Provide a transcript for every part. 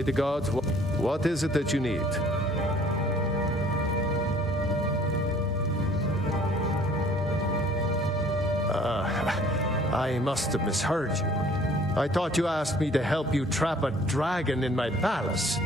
May the gods... What is it that you need? I must have misheard you. I thought you asked me to help you trap a dragon in my palace.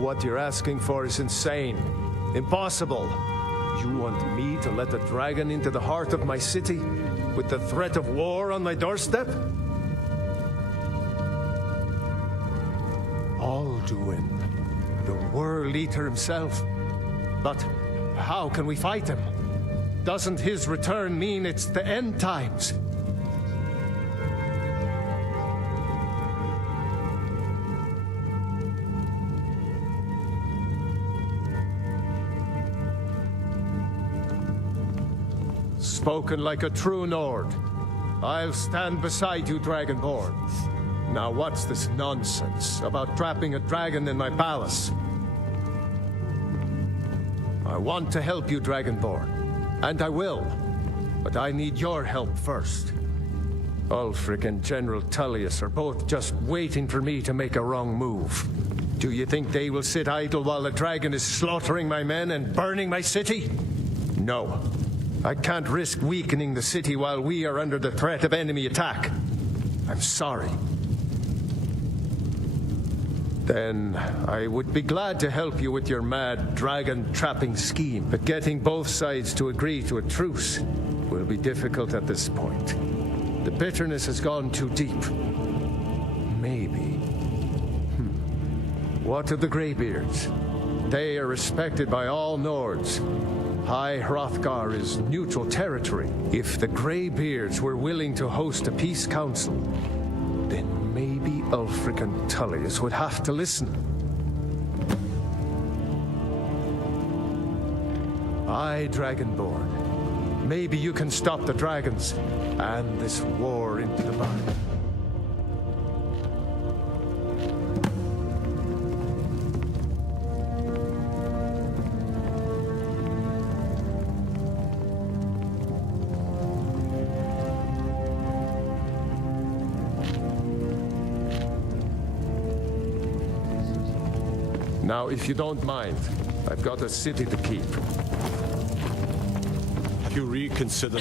What you're asking for is insane. Impossible. You want me to let a dragon into the heart of my city with the threat of war on my doorstep? Alduin, the World Eater himself. But how can we fight him? Doesn't his return mean it's the end times? Spoken like a true Nord. I'll stand beside you, Dragonborn. Now what's this nonsense about trapping a dragon in my palace? I want to help you, Dragonborn, and I will. But I need your help first. Ulfric and General Tullius are both just waiting for me to make a wrong move. Do you think they will sit idle while the dragon is slaughtering my men and burning my city? No. I can't risk weakening the city while we are under the threat of enemy attack. I'm sorry. Then I would be glad to help you with your mad dragon-trapping scheme, but getting both sides to agree to a truce will be difficult at this point. The bitterness has gone too deep. Maybe. What of the Greybeards? They are respected by all Nords. High Hrothgar is neutral territory. If the Greybeards were willing to host a peace council, then maybe Ulfric and Tullius would have to listen. Aye, Dragonborn. Maybe you can stop the dragons and this war into the bud. Now, if you don't mind, I've got a city to keep. You reconsider...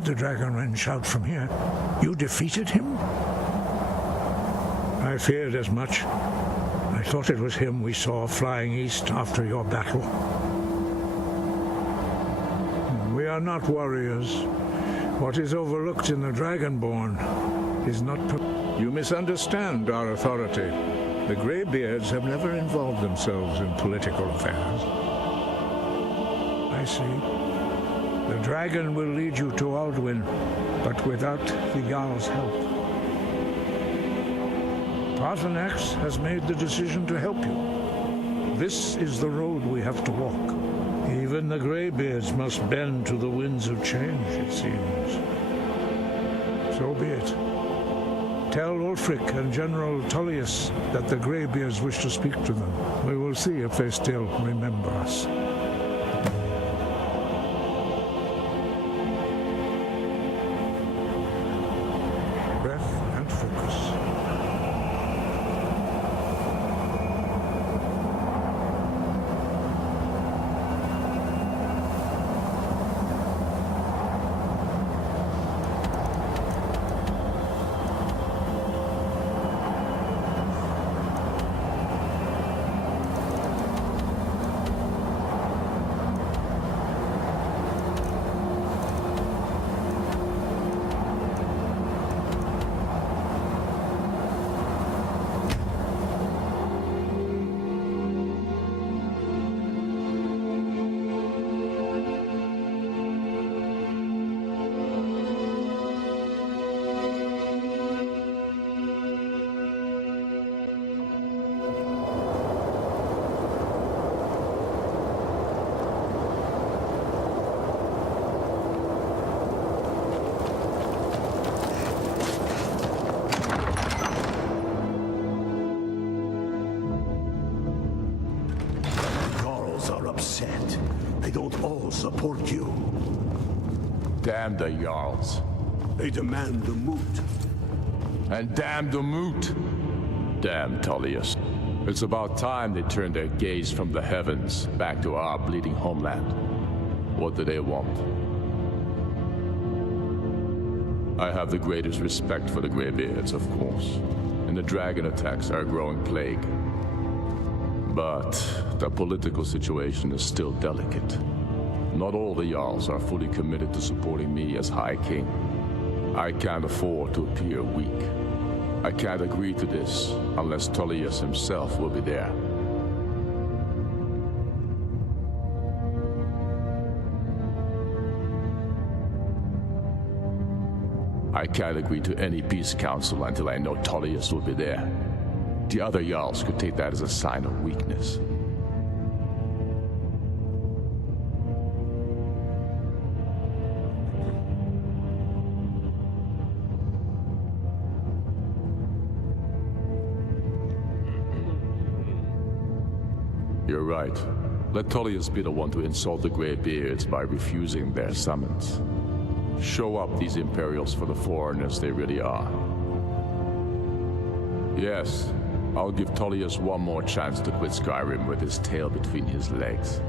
heard the Dragonren shout from here. You defeated him? I feared as much. I thought it was him we saw flying east after your battle. We are not warriors. What is overlooked in the Dragonborn is not... You misunderstand our authority. The Greybeards have never involved themselves in political affairs. I see. The dragon will lead you to Alduin, but without the Jarl's help. Paarthurnax has made the decision to help you. This is the road we have to walk. Even the Greybeards must bend to the winds of change, it seems. So be it. Tell Ulfric and General Tullius that the Greybeards wish to speak to them. We will see if they still remember us. Breath and focus. They don't all support you. Damn the Jarls. They demand the moot. And damn the moot. Damn Tullius. It's about time they turned their gaze from the heavens back to our bleeding homeland. What do they want? I have the greatest respect for the Greybeards, of course, and the dragon attacks are a growing plague. But the political situation is still delicate. Not all the Jarls are fully committed to supporting me as High King. I can't afford to appear weak. I can't agree to this unless Tullius himself will be there. I can't agree to any peace council until I know Tullius will be there. The other Jarls could take that as a sign of weakness. You're right. Let Tullius be the one to insult the Greybeards by refusing their summons. Show up these Imperials for the foreigners they really are. Yes, I'll give Tullius one more chance to quit Skyrim with his tail between his legs.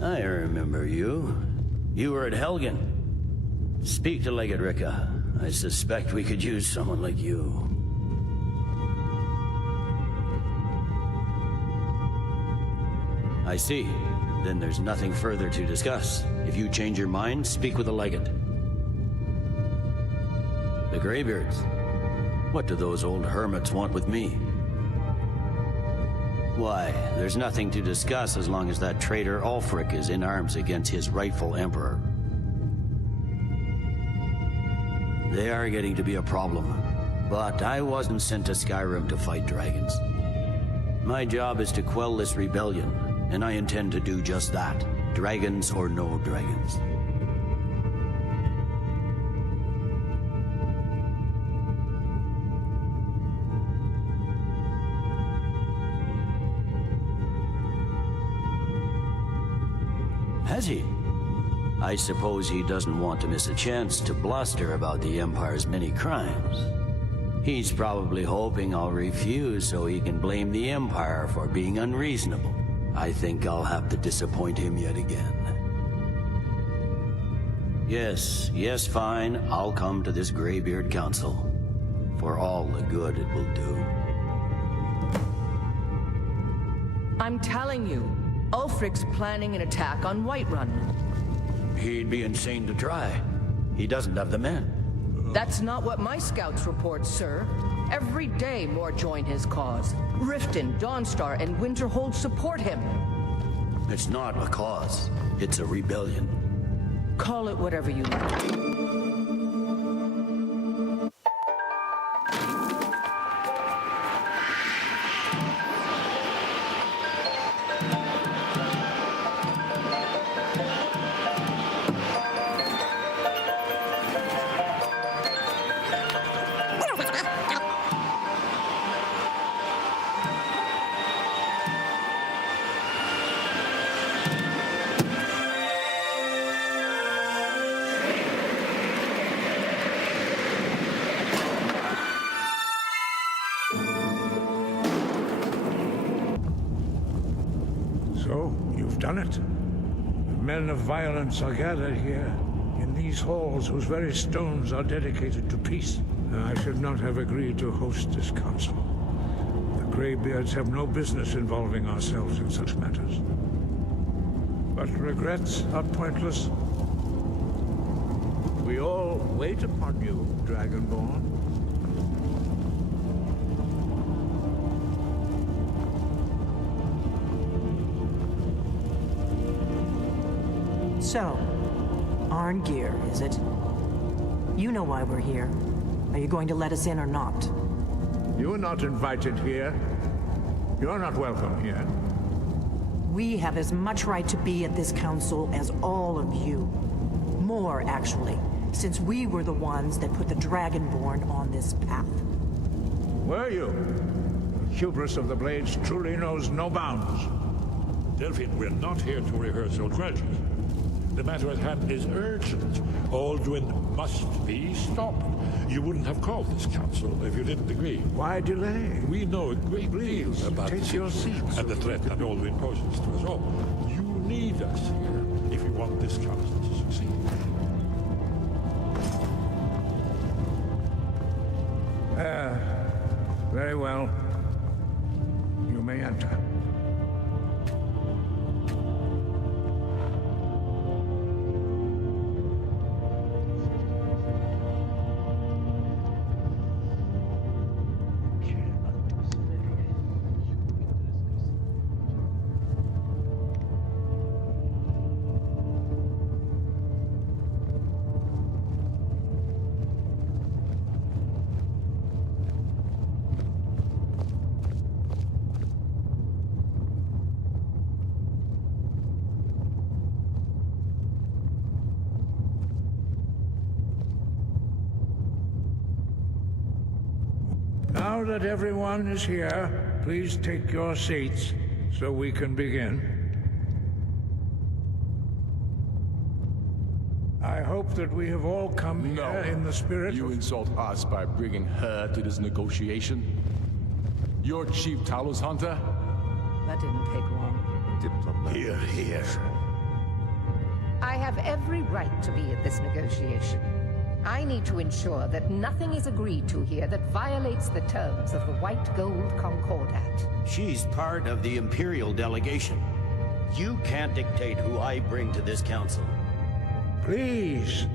I remember you. You were at Helgen. Speak to Legate Ricka. I suspect we could use someone like you. I see. Then there's nothing further to discuss. If you change your mind, speak with the Legate. The Greybeards. What do those old hermits want with me? Why, there's nothing to discuss as long as that traitor Ulfric is in arms against his rightful emperor. They are getting to be a problem, but I wasn't sent to Skyrim to fight dragons. My job is to quell this rebellion, and I intend to do just that, dragons or no dragons. Has he? I suppose he doesn't want to miss a chance to bluster about the Empire's many crimes. He's probably hoping I'll refuse so he can blame the Empire for being unreasonable. I think I'll have to disappoint him yet again. Yes, fine. I'll come to this Greybeard Council. For all the good it will do. I'm telling you, Ulfric's planning an attack on Whiterun. He'd be insane to try. He doesn't have the men. That's not what my scouts report, sir. Every day more join his cause. Riften, Dawnstar, and Winterhold support him. It's not a cause. It's a rebellion. Call it whatever you like. So, you've done it. The men of violence are gathered here, in these halls whose very stones are dedicated to peace. I should not have agreed to host this council. The Greybeards have no business involving ourselves in such matters. But regrets are pointless. We all wait upon you, Dragonborn. So, Arngeir, is it? You know why we're here. Are you going to let us in or not? You are not invited here. You're not welcome here. We have as much right to be at this council as all of you. More, actually, since we were the ones that put the Dragonborn on this path. Were you? The hubris of the Blades truly knows no bounds. Delphine, we're not here to rehearse your grudges. The matter at hand is urgent. Alduin must be stopped. You wouldn't have called this council if you didn't agree. Why delay? We know a great deal Please, about take the your situation seats. and the threat that Alduin poses to us all. You need us here if you want this council to succeed. Very well. You may enter. Now that everyone is here, please take your seats so we can begin. I hope that we have all come here in the spirit You of... insult us by bringing her to this negotiation? You're Chief Talos Hunter? That didn't take long. Here, here. I have every right to be at this negotiation. I need to ensure that nothing is agreed to here that violates the terms of the White Gold Concordat. She's part of the Imperial delegation. You can't dictate who I bring to this council. Please,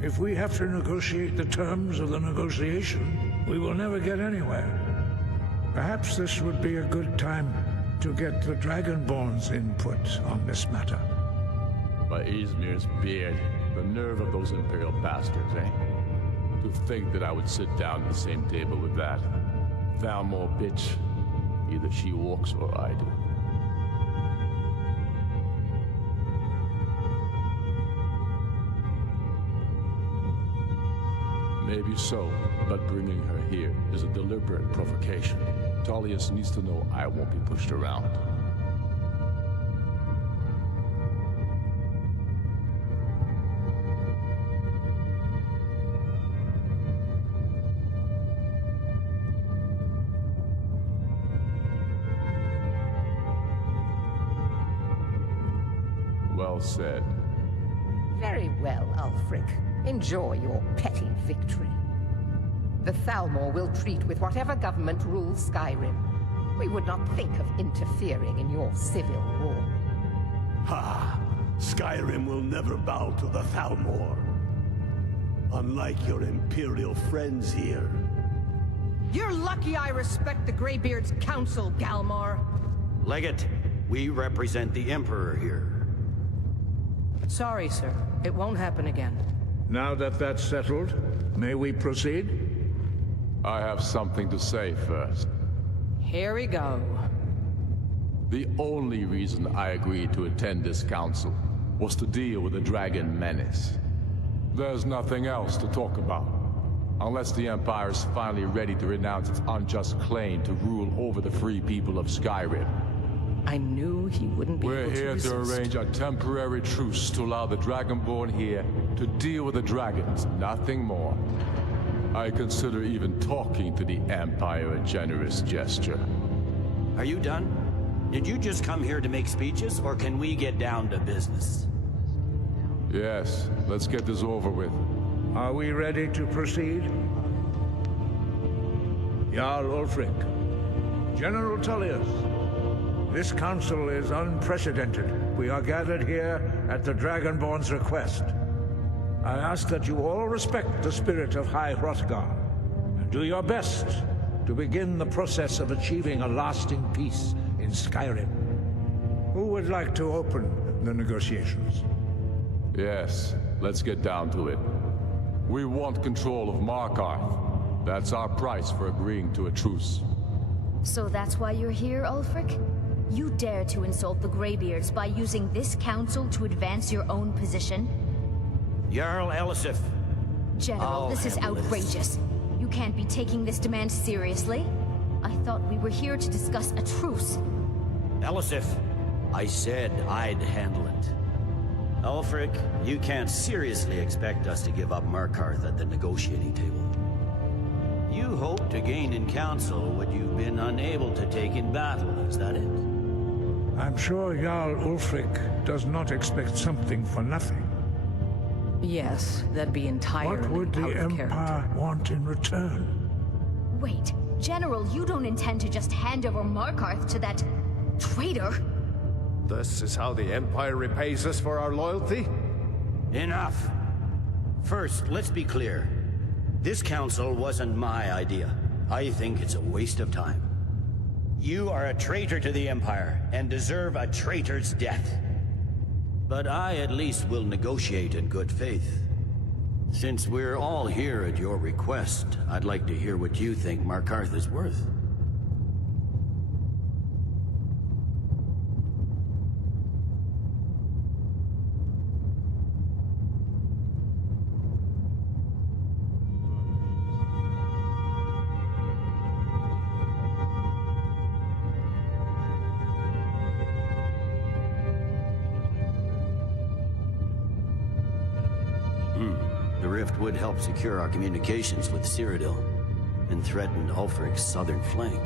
if we have to negotiate the terms of the negotiation, we will never get anywhere. Perhaps this would be a good time to get the Dragonborn's input on this matter. By Izmir's beard, the nerve of those Imperial bastards, eh? To think that I would sit down at the same table with that. Thalmor bitch. Either she walks or I do. Maybe so, but bringing her here is a deliberate provocation. Tullius needs to know I won't be pushed around. Well said. Very well, Ulfric. Enjoy your petty victory. The Thalmor will treat with whatever government rules Skyrim. We would not think of interfering in your civil war. Ha! Skyrim will never bow to the Thalmor. Unlike your Imperial friends here. You're lucky I respect the Greybeard's counsel, Galmar. Legate, we represent the Emperor here. Sorry, sir. It won't happen again. Now that that's settled, may we proceed? I have something to say first. Here we go. The only reason I agreed to attend this council was to deal with the dragon menace. There's nothing else to talk about. Unless the Empire is finally ready to renounce its unjust claim to rule over the free people of Skyrim. I knew he wouldn't be We're able to here resist. to arrange a temporary truce to allow the Dragonborn here to deal with the dragons, nothing more. I consider even talking to the Empire a generous gesture. Are you done? Did you just come here to make speeches, or can we get down to business? Yes, let's get this over with. Are we ready to proceed? Jarl Ulfric, General Tullius, this council is unprecedented. We are gathered here at the Dragonborn's request. I ask that you all respect the spirit of High Hrothgar, and do your best to begin the process of achieving a lasting peace in Skyrim. Who would like to open the negotiations? Yes, let's get down to it. We want control of Markarth. That's our price for agreeing to a truce. So that's why you're here, Ulfric? You dare to insult the Greybeards by using this council to advance your own position? Jarl Elisif. General, this is outrageous. You can't be taking this demand seriously. I thought we were here to discuss a truce. Elisif, I said I'd handle it. Ulfric, you can't seriously expect us to give up Markarth at the negotiating table. You hope to gain in council what you've been unable to take in battle, is that it? I'm sure Jarl Ulfric does not expect something for nothing. Yes, that'd be entirely What would the out of Empire character. want in return? Wait, General, you don't intend to just hand over Markarth to that traitor? This is how the Empire repays us for our loyalty? Enough. First, let's be clear. This council wasn't my idea. I think it's a waste of time. You are a traitor to the Empire, and deserve a traitor's death. But I at least will negotiate in good faith. Since we're all here at your request, I'd like to hear what you think Markarth is worth. The rift would help secure our communications with Cyrodiil, and threaten Ulfric's southern flank.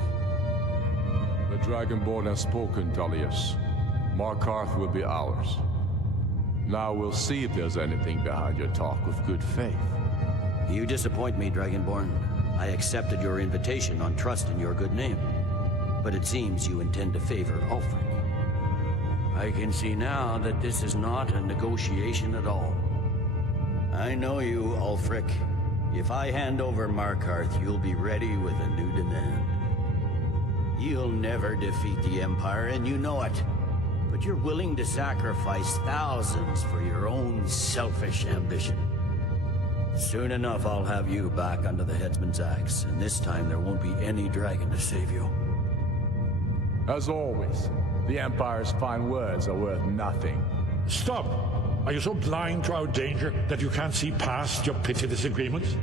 The Dragonborn has spoken, Tullius. Markarth will be ours. Now we'll see if there's anything behind your talk with good faith. You disappoint me, Dragonborn. I accepted your invitation on trust in your good name. But it seems you intend to favor Ulfric. I can see now that this is not a negotiation at all. I know you, Ulfric. If I hand over Markarth, you'll be ready with a new demand. You'll never defeat the Empire, and you know it. But you're willing to sacrifice thousands for your own selfish ambition. Soon enough, I'll have you back under the headsman's axe, and this time there won't be any dragon to save you. As always, the Empire's fine words are worth nothing. Stop! Are you so blind to our danger that you can't see past your petty disagreements?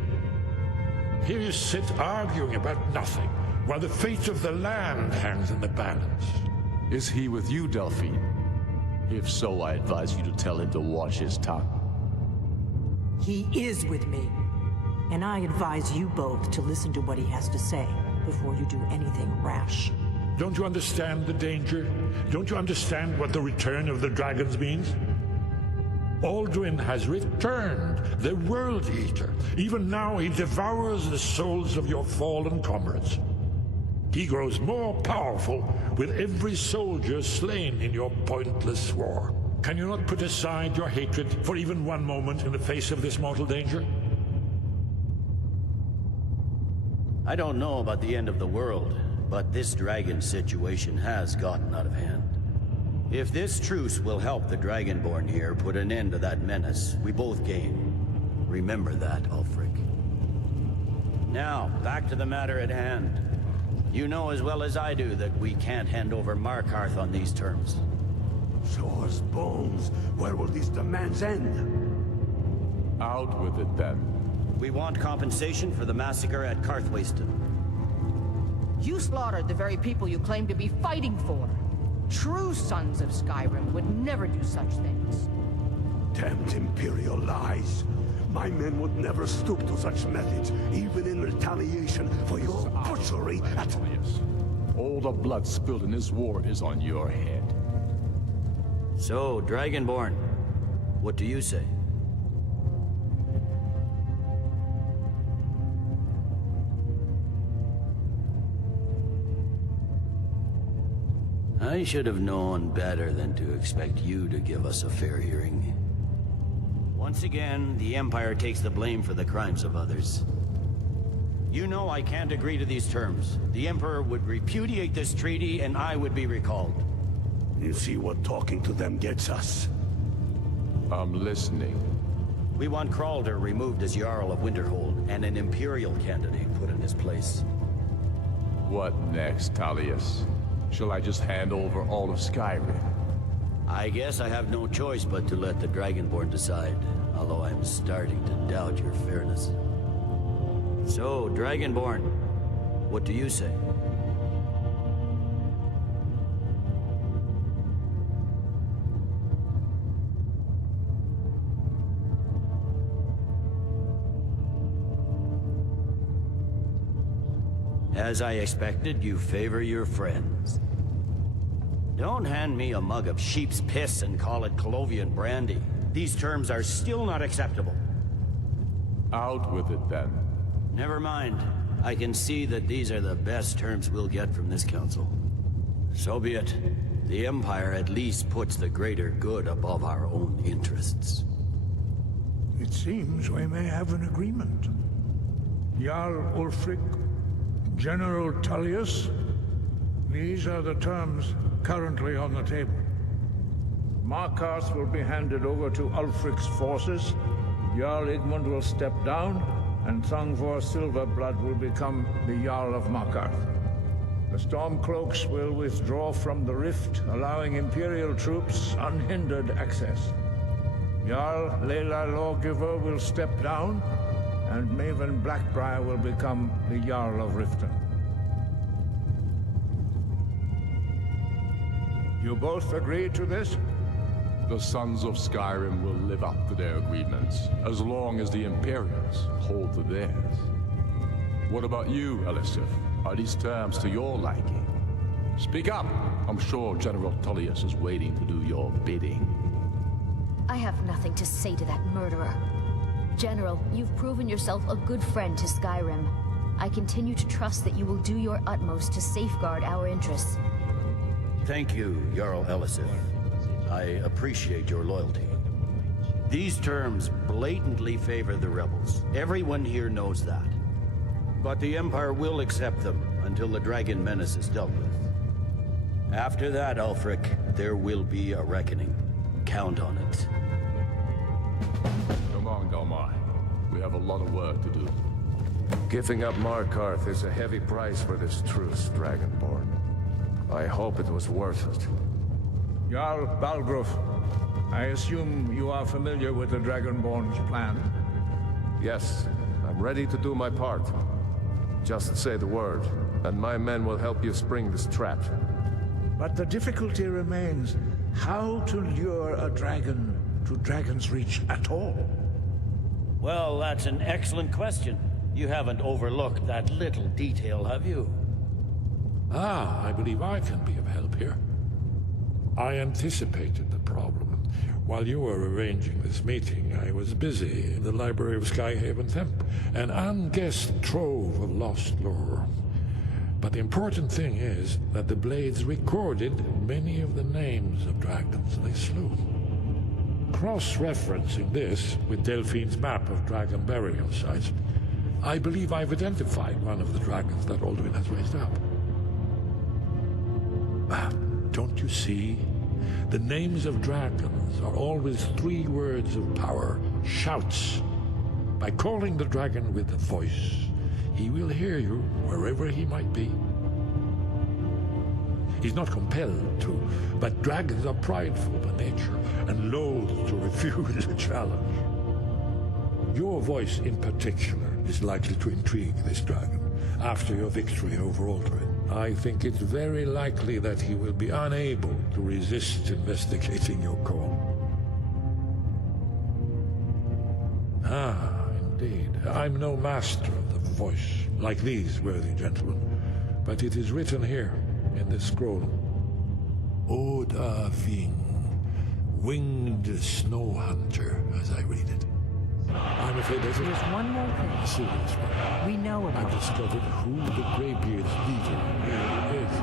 Here you sit arguing about nothing, while the fate of the land hangs in the balance. Is he with you, Delphine? If so, I advise you to tell him to watch his tongue. He is with me. And I advise you both to listen to what he has to say before you do anything rash. Don't you understand the danger? Don't you understand what the return of the dragons means? Alduin has returned, the World Eater. Even now he devours the souls of your fallen comrades. He grows more powerful with every soldier slain in your pointless war. Can you not put aside your hatred for even one moment in the face of this mortal danger? I don't know about the end of the world, but this dragon situation has gotten out of hand. If this truce will help the Dragonborn here put an end to that menace, we both gain. Remember that, Ulfric. Now, back to the matter at hand. You know as well as I do that we can't hand over Markarth on these terms. Show us bones. Where will these demands end? Out with it, then. We want compensation for the massacre at Karthwasten. You slaughtered the very people you claim to be fighting for. True sons of Skyrim would never do such things. Damned Imperial lies. My men would never stoop to such methods, even in retaliation for your butchery at... All the blood spilled in this war is on your head. So, Dragonborn, what do you say? I should have known better than to expect you to give us a fair hearing. Once again, the Empire takes the blame for the crimes of others. You know I can't agree to these terms. The Emperor would repudiate this treaty and I would be recalled. You see what talking to them gets us? I'm listening. We want Kralder removed as Jarl of Winterhold and an Imperial candidate put in his place. What next, Tullius? Shall I just hand over all of Skyrim? I guess I have no choice but to let the Dragonborn decide, although I'm starting to doubt your fairness. So, Dragonborn, what do you say? As I expected, you favor your friends. Don't hand me a mug of sheep's piss and call it Colovian brandy. These terms are still not acceptable. Out with it, then. Never mind. I can see that these are the best terms we'll get from this council. So be it. The Empire at least puts the greater good above our own interests. It seems we may have an agreement. Jarl Ulfric, General Tullius, these are the terms currently on the table. Markarth will be handed over to Ulfric's forces, Jarl Igmund will step down, and Thangvor Silverblood will become the Jarl of Markarth. The Stormcloaks will withdraw from the rift, allowing Imperial troops unhindered access. Jarl Leila Lawgiver will step down, and Maven Blackbriar will become the Jarl of Riften. You both agree to this? The Sons of Skyrim will live up to their agreements, as long as the Imperials hold to theirs. What about you, Elisif? Are these terms to your liking? Speak up! I'm sure General Tullius is waiting to do your bidding. I have nothing to say to that murderer. General, you've proven yourself a good friend to Skyrim. I continue to trust that you will do your utmost to safeguard our interests. Thank you, Jarl Elisif. I appreciate your loyalty. These terms blatantly favor the rebels. Everyone here knows that. But the Empire will accept them until the dragon menace is dealt with. After that, Ulfric, there will be a reckoning. Count on it. Come on, Galmai. We have a lot of work to do. Giving up Markarth is a heavy price for this truce, Dragonborn. I hope it was worth it. Jarl Balgruuf, I assume you are familiar with the Dragonborn's plan. Yes, I'm ready to do my part. Just say the word, and my men will help you spring this trap. But the difficulty remains how to lure a dragon to Dragon's Reach at all. Well, that's an excellent question. You haven't overlooked that little detail, have you? I believe I can be of help here. I anticipated the problem. While you were arranging this meeting, I was busy in the library of Skyhaven Temp, an unguessed trove of lost lore. But the important thing is that the Blades recorded many of the names of dragons they slew. Cross-referencing this with Delphine's map of dragon burial sites, I believe I've identified one of the dragons that Alduin has raised up. Don't you see? The names of dragons are always 3 words of power, shouts. By calling the dragon with a voice, he will hear you wherever he might be. He's not compelled to, but dragons are prideful by nature and loath to refuse a challenge. Your voice in particular is likely to intrigue this dragon after your victory over Alduin. I think it's very likely that he will be unable to resist investigating your call. Indeed. I'm no master of the voice, like these worthy gentlemen, but it is written here in this scroll. Oda Ving, winged snow hunter, as I read it. I'm afraid there's one more thing. A serious one. We know about I've discovered who the Greybeard's leader really is.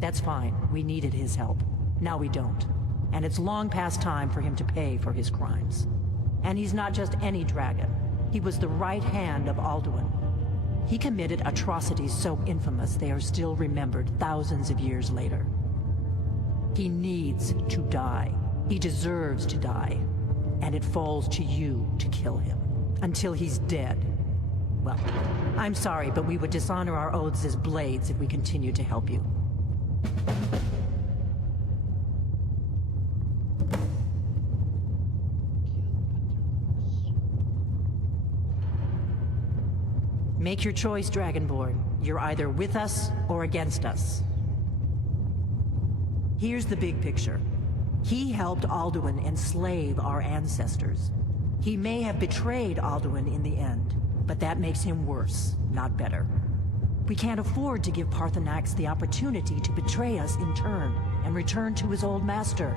That's fine. We needed his help. Now we don't. And it's long past time for him to pay for his crimes. And he's not just any dragon. He was the right hand of Alduin. He committed atrocities so infamous they are still remembered thousands of years later. He needs to die. He deserves to die. And it falls to you to kill him. Until he's dead. Well, I'm sorry, but we would dishonor our oaths as Blades if we continued to help you. Make your choice, Dragonborn. You're either with us or against us. Here's the big picture. He helped Alduin enslave our ancestors. He may have betrayed Alduin in the end, but that makes him worse, not better. We can't afford to give Parthenax the opportunity to betray us in turn and return to his old master.